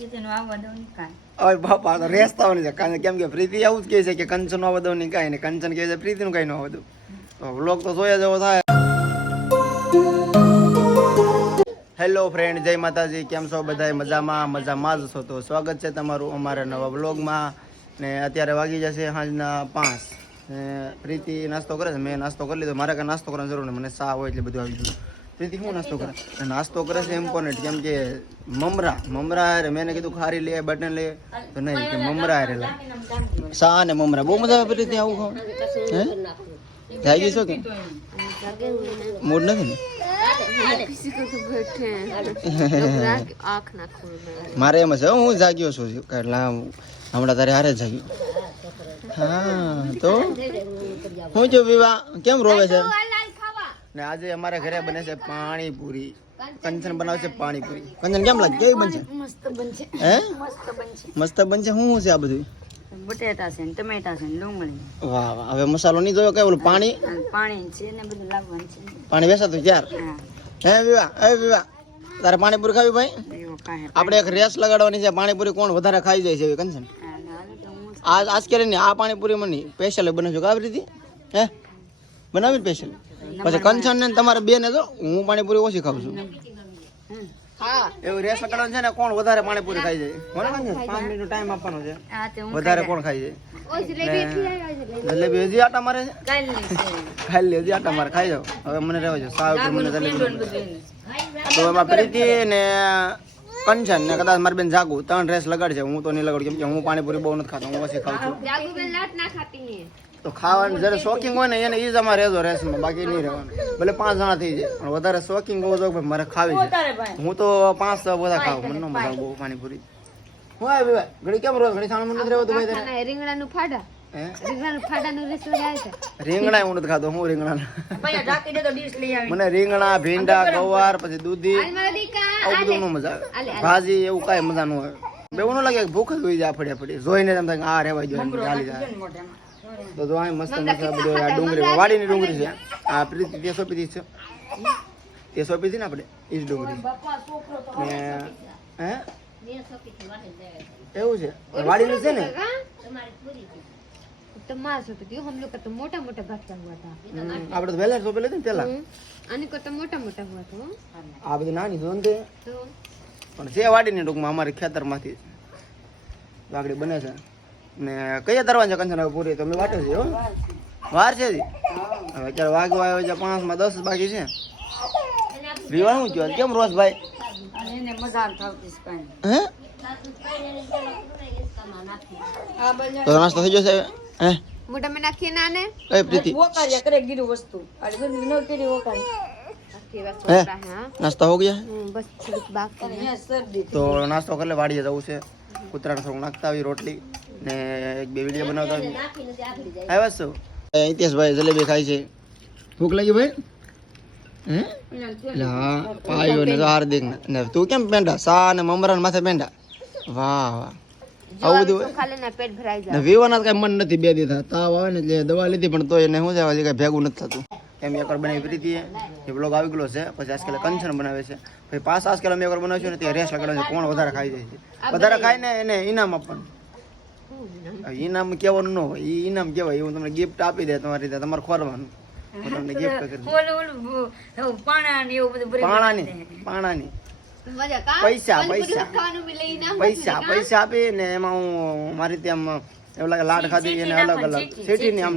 ને હવે બાપા, તો રેસતા હોય છે પ્રીતિ આવું જ કહે છે કે કંચન દઉં નહીં કાંઈ ને કંચન કહે છે પ્રીતિનું કાંઈ ન આવવા તો વ્લોગ તો જોયા થાય. હેલો ફ્રેન્ડ જય માતાજી. કેમ છો બધાય? મજામાં? મજામાં જ છો તો સ્વાગત છે તમારું અમારા નવા વ્લોગમાં. ને અત્યારે વાગી જશે સાંજના પાંચ. ને પ્રીતિ નાસ્તો કરે છે? મેં નાસ્તો કરી લીધો. મારે કાંઈ નાસ્તો કરવાની જરૂર નહીં મને સા હોય એટલે બધું આવી ગયું. પ્રીતિ હું નાસ્તો કરે? નાસ્તો કરે છે ઇમ્પોર્ટન્ટ કેમ કે મમરા મમરા હારે મેં કીધું ખારી લે, બટન લે, તો નહીં, કે મમરા હારે લે. સા ને મમરા? બહુ મજા આવે પ્રીતિ આવું ખાવ? હે? જાગી છો કે? મૂડ નથી ને? મારે એમ છે, હું જાગ્યો છું. એટલે હમણાં તારે હારે જાગ્યો. હા, તો? હું જો વિવાહ? કેમ રોવે છે? ને આજે અમારા ઘરે બને છે પાણીપુરી. કંચન બનાવે છે પાણીપુરી. કંચન કેમ લાગે? કેવી બનશે? મસ્ત બનશે. હે? મસ્ત બનશે. મસ્ત બનશે? શું છે આ બધું? બટેટા છે ને ટમેટા છે ને ડુંગળી. વાહ વાહ. હવે મસાલો નહીં જોયો કે ઓલું પાણી? પાણી છે ને બધું લાવવાનું છે. પાણી વેસાતું ચાર હા. હે વિવાહ હે વિવાહ તારે પાણીપુરી ખાવી ભાઈ? આપણે એક રેસ લગાડવાની છે. પાણીપુરી કોણ વધારે ખાઈ જાય છે એવી કંચન? આજ આજ કે આ પાણીપુરી મને સ્પેશિયલ બનાવજો કાવી રીતે? હે? બનાવી સ્પેશિયલ પછી કંચન ને તમારે બે ને તો હું પાણીપુરી ઓછી ખાઉં છું. હા. એવું રેસ લગાડવાનું છે ને કોણ વધારે પાણીપુરી ખાઈ જાય? પાંચ મિનિટ ટાઈમ આપવાનો છે. વધારે કોણ ખાઈ જાય? જલેબી હજી આટા મારે છે? ખાઈ હજી આટા મારે. ખાઈ જાઓ. હવે મને રહેવા જો સાવ મને જલેબી તો એમાં પ્રીતિ ને કંચન ને કદાચ મારી બેન જાગું. ત્રણ ડ્રેસ લગાડશે. હું તો નહીં લગાડું કેમ કે હું પાણીપુરી બહુ નથી ખાતો. હું ઓછી ખાઉં છું. તો ખાવાનું જ્યારે શોકિંગ હોય ને એને ઈ જ અમારે રહેજો બાકી નહીં રહેવાનું. ભલે પાંચ જણા થઈ જાય પણ વધારે શોકિંગ બહુ જો મારે ખાવી છે. હું તો પાંચ છ બધા ખાઉં મને ન મજા બહુ પાણીપુરી. હું આવી ભાઈ ઘડી કેમ રોજ ઘડી સાણું નથી રહેતું ભાઈ રીંગણાનું ફાડા. રીંગણા હું નથી ખાતો હું રીંગણા પૈયા ઢાંકી દે તો ડીશ લઈ આવી. મને રીંગણા ભીંડા ગવાર પછી દૂધી. બધું ન મજા આવે. ભાજી એવું કઈ મજા ન આવે. બેવું ન લાગે ભૂખ જ હોઈ જાય ફડ્યા ફડી જોઈને એમ થાય આ રહેવા જોઈએ ચાલી જાય. તો જો અહીં મસ્ત મસ્ત બધું આ ડુંગળી વાડીની ડુંગરી છે. આ પ્રીતિ તેસો પીધી છે. તેસો પીધી ને આપણે? એ જ ડુંગળી. ને હે? એવું છે? વાડીનું છે ને? મોટા મોટા ભાગતા આપણે વહેલા સોપે લેતી ને પેલા. આની કરતા મોટા મોટા આ બધું નાની જોન છે. પણ છે વાડીની ટૂંકમાં અમારે ખેતરમાંથી લાકડી બને છે. ને કયા દરવાજા કંચન પૂરી? તમે વાટો છે વાર છે હવે અત્યારે વાગવા આવ્યો છે પાંચમાં દસ બાકી છે. રીવાનું કયો કેમ રોજ ભાઈ? નાસ્તો થઈ જશે હે? મોટા મેં નાખીએ નાસ્તા હો નાસ્તો કરે વાડીએ જવું છે. કૂતરાને થોડુંક નાખતા આવી રોટલી ને એક બે વીડિયો બનાવતા આવી. આવ્યા છો? હિતેશભાઈ જલેબી ખાય છે. ભૂખ લાગી ભાઈ? હે? હા પાયો હાર્દિક તું કેમ પેંડા? સા ને મમરા માથે પેંડા? વાહ વાહ. આવું બધું વિવાના કઈ મન નથી બે દીધા. તાવ આવે ને દવા લીધી પણ તોય એને શું જવા કઈ ભેગું નથી થતું. એમ એકર બનાવી પ્રીતિએ એ બ્લોગ આવી ગયો છે. પછી આજકાલ કંચન બનાવે છે. પછી પાસ આજકાલ અમે એકર છે ને તે રેસ લગાડવાનું કોણ વધારે ખાઈ જાય છે? વધારે ખાય ને એને ઇનામ આપવાનું. ઇનામ કેવાનું ન હોય. એ ઇનામ કેવાય એવું તમને ગિફ્ટ આપી દે તમારી રીતે. તમારે ખોરવાનું. તમને ગિફ્ટ પાણાની પાણાની. પૈસા પૈસા. પૈસા પૈસા આપી ને એમાં હું મારી રીતે આમ એવું લાગે લાટ ખાધી એને અલગ અલગ. સિટીની આમ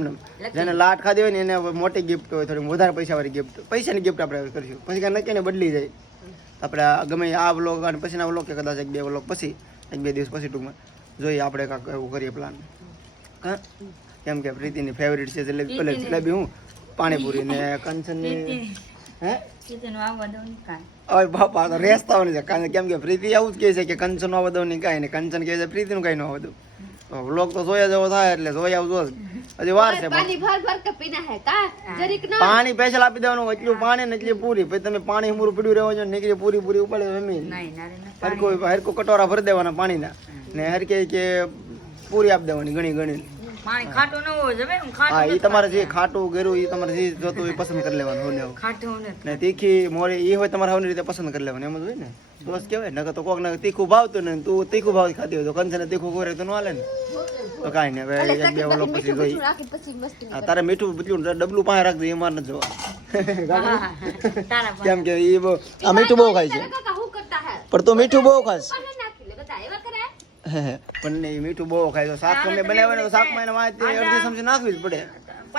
જેને લાટ ખાધી હોય ને એને મોટી ગિફ્ટ હોય થોડી વધારે પૈસા વાળી ગિફ્ટ પૈસાની ગિફ્ટ આપણે કરીશું. પછી કાંઈ નક્કી ને બદલી જાય. આપણે આ ગમે આ વ્લોગ અને પછીના વ્લોગ કે કદાચ એક બે વ્લોગ પછી એક બે દિવસ પછી ટૂંકમાં જોઈએ આપણે કાંક એવું કરીએ પ્લાન હા? કેમ કે પ્રીતિની ફેવરિટ છે જલેબી પેલે જલેબી હું પાણીપુરી ને કંચનની હે? હવે બાપા તો રેસતા હોય છે. કે કેમ કે પ્રીતિ આવું જ કહે છે કે કંચન આવવા દઉં નહીં કાંઈ ને કંચન કહે છે પ્રીતિનું કાંઈ ન આવવા દઉં. વ્લોગ તો જોયા જેવો થાય એટલે જોઈ આવજો હજી વાર છે પાણી ભર ભર કે પીના હે કા? જરીક ના પાણી પેશલ આપી દેવાનું એટલું પાણી ને એટલી પૂરી. પછી તમે પાણી હમરું પડ્યું રહેવા જો નીકળી પૂરી પૂરી ઉપાડે એમી હરકો હરકો કટોરા ભરી દેવાના પાણીના. ને હરકે કે પૂરી આપી દેવાની ઘણી ઘણી. પાણી ખાટું ન હોય જમે હા એ તમારે જે ખાટું. ગેરું એ તમારે જે જોતું હોય પસંદ કરી લેવાનું હોય ખાટું ને તીખી મોરી એ હોય તમારે હવની રીતે પસંદ કરી લેવાનું એમ જ હોય ને? દોસ્ત કહેવાય નકર તો કોક ને તીખું ભાવતું ને તું તીખું ભાવ ખાતી હોય તો કંચને તીખું કરે તો ન હાલે ને તો કાંઈ નહીં હવે એક બે ઓલો પછી જોઈ તારે મીઠું બધું ડબલું પાસે રાખજો એ મારે જોવા. કેમ કે એ આ મીઠું બહુ ખાય છે પણ તો મીઠું બહુ ખાસ પણ નહીં મીઠું બહુ ખાય તો શાક તમે બનાવે ને તો શાકમાં માં અડધી સમજી નાખવી જ પડે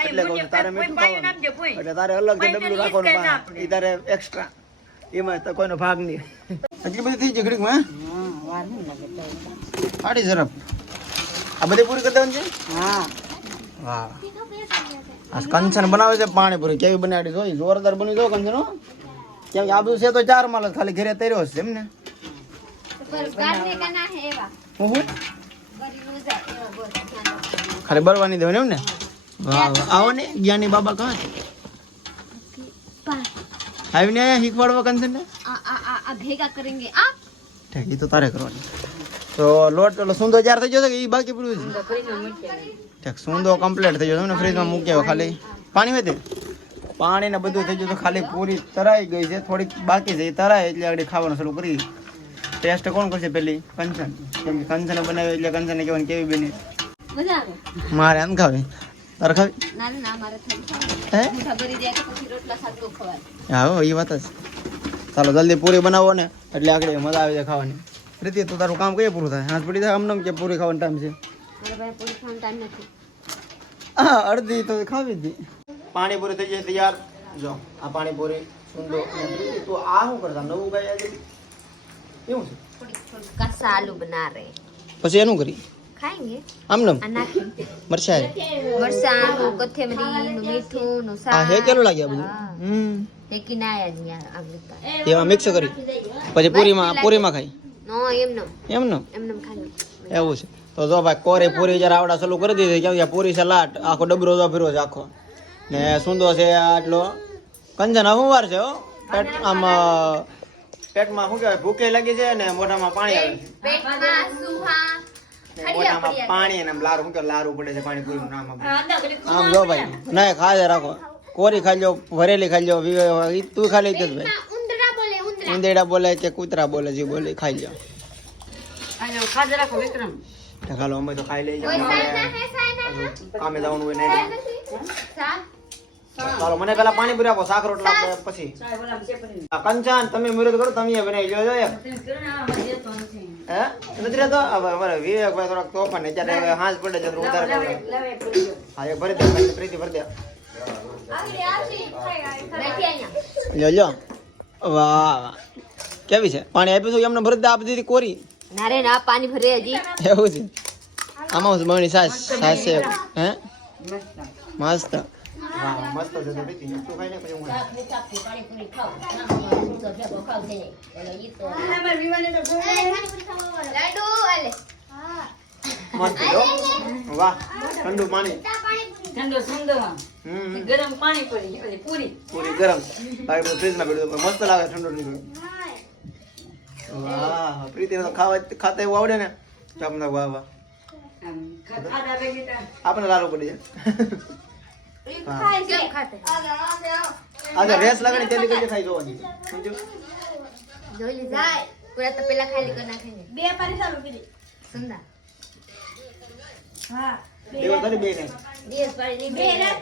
એટલે કહું તારે મીઠું ખાવાનું એટલે તારે અલગ ડબલું રાખવાનું ના. ઈ તારે એક્સ્ટ્રા એમાં તો કોઈનો ભાગ નહીં એટલી બધી થઈ ગઈ માં આડી ઝડપ. આ બધી પૂરી કરી દેવાની છે વાહ. આ કંચન બનાવે છે પાણીપુરી. કેવી બનાવી જોઈ જોરદાર બની જો કંચન કેમ કે આ બધું છે તો ચાર માલ ખાલી ઘરે તર્યો છે એમ ને? હે હું? હું. ખાલી બરવાની દેવાની એમ ને? વાહ વાહ. આવો ને જ્ઞાની બાબા કહે આવીને આયા શીખવાડવા કંચન ને આ ભેગા કરેંગે. ઠીક એ તો તારે કરવાની. તો લોટ ઓલો સુંદો તૈયાર થઈ જશે કે એ બાકી પડ્યું છે. ઠીક સૂંદો કમ્પ્લીટ થઈ જશે ને ફ્રીજમાં મૂક્યો ખાલી. પાણી પાણી ને બધું થઈ ગયું તો ખાલી પૂરી તરાઈ ગઈ છે. થોડીક બાકી છે એ તરાય એટલે આગળ ખાવાનું શરૂ કરી. ટેસ્ટ કોણ કરશે પેલી કંચન. કેમ કે કંચન બનાવી એટલે કંચન કહેવાની કેવી બની? મારે આમ ખાવી. તારે ખાવી? ના ના, મારે થઈ હે? ભરી જાય પછી રોટલા સાદો ખવાય. હા હો એ વાત જ. ચાલો જલ્દી પૂરી બનાવો ને. એટલે આગળ મજા આવી જાય ખાવાની. પ્રીતિ તું તારું કામ કઈ પૂરું થાય? હાથ પડી જાય આમ કે પૂરી ખાવાનો ટાઈમ છે? મારા ભાઈ પૂરી ખાવાનો ટાઈમ નથી. હા અડધી તો ખાવી હતી પાણીપુરી થઈ જાય તૈયાર. જો આ પાણીપુરી સુંદર પ્રીતિ તું આ શું કરતા? નવું કઈ આજે? એવું છે? થોડી થોડી કસા આલુ બના રહે. પછી એનું કરી? ખાएंगे આમ નમ આ નાખી. મરચાં વરસાદ કોથમરી નું મીઠું નું આ હે શાક. લાગ્યા બધું? હમ. એમાં મિક્સ કરી પછી પૂરીમાં પૂરીમાં ખાઈ નો એમનો એવું છે. તો જો ભાઈ કોરે પૂરી જરા આવડા ચાલુ કરી દીધી. કેમ કે પૂરી સલાડ આખો ડબરો જો ફેરો છે આખો. ને સુંદો છે આટલો. કંજન શું વાર છે હો. પેટ આમ પેટમાં શું કહેવાય? ભૂખે લાગી છે ને મોઢામાં પાણી આવે છે. પેટમાં સુહા. મોઢામાં પાણી અને આમ લારું શું કહેવાય? લારું પડે છે પાણી પૂરી નામ આમ. જો ભાઈ ના ખાજે રાખો. કોરી ખાઈ લો ભરેલી ખાઈ લો તું ખાલી જ ભાઈ. ઉંદરા બોલે ઉંદરા. ઉંદેડા બોલે કે કૂતરા બોલે જે બોલે ખાઈ લો આ ખાધે રાખો વિક્રમ. તો ચાલો અમે તો ખાઈ લઈ કામે જવાનું હોય નહીં ચાલો મને પેલા પાણી પૂરી આપો શાક રોટલા પછી. કંચન તમે મુરત કરો તમે બનાવી હે? નથી રહેતો? હવે અમારે વિવેકભાઈ થોડાક તોફાન ને ત્યારે હવે હાંસ પડે છે તો ઉધાર હા એ ભરી દે પ્રીતિ ભરી દે લ્યો લ્યો. વાહ વાહ. કેવી છે? પાણી આપ્યું હતું એમને ભરી દે આપી દીધી કોરી? ના રે ના પાણી ભરે હજી. એવું છે? આમાં શું બની સાસ સાસ? છે હે. મસ્ત ઠંડુ પાણી. ઠંડો ગરમ પાણી પડી પૂરી. પૂરી ગરમ. બાકી મસ્ત લાગે ઠંડો ઠંડુ. વાહ પ્રીતિને તો ખાવા ખાતા એવું આવડે ને? ચાપના વાહ વાહ. આમ ખાધા ભેગી તો આપણે લારું પડી જાય. કેમ ખાતે? આજે રેસ લાગણી તેલી કઈ ખાઈ જોવાની સમજો? જોઈ લીધા પૂરા તો પેલા ખાલી કરી નાખીને બે પાણી ચાલુ કરી સુંદર. દેવા તારી બે ને દિવસ પાણી બે રાત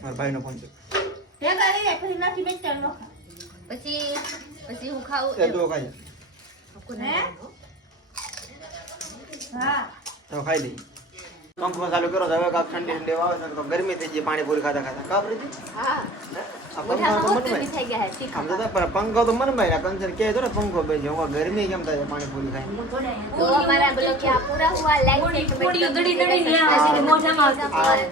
મારા ભાઈનો ફોન છે. પછી પછી હું ખાઉં એ તું ખાઈ તો ખાઈ લઈ પંખો ચાલુ કરો હવે કાંક ઠંડી ઠંડી આવે તો ગરમી થઈ ગઈ પાણી પૂરી ખાતા ખાતા કા પ્રીતિ હા. હે? પંખો તો મને ભાઈ કંસર કે તો પંખો ભાઈ જો ગરમી કેમ થાય પાણી પૂરી ખાય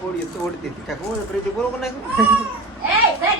પૂરી તોડતી હતી. કાકું પ્રીતિ પૂરું નાખ્યું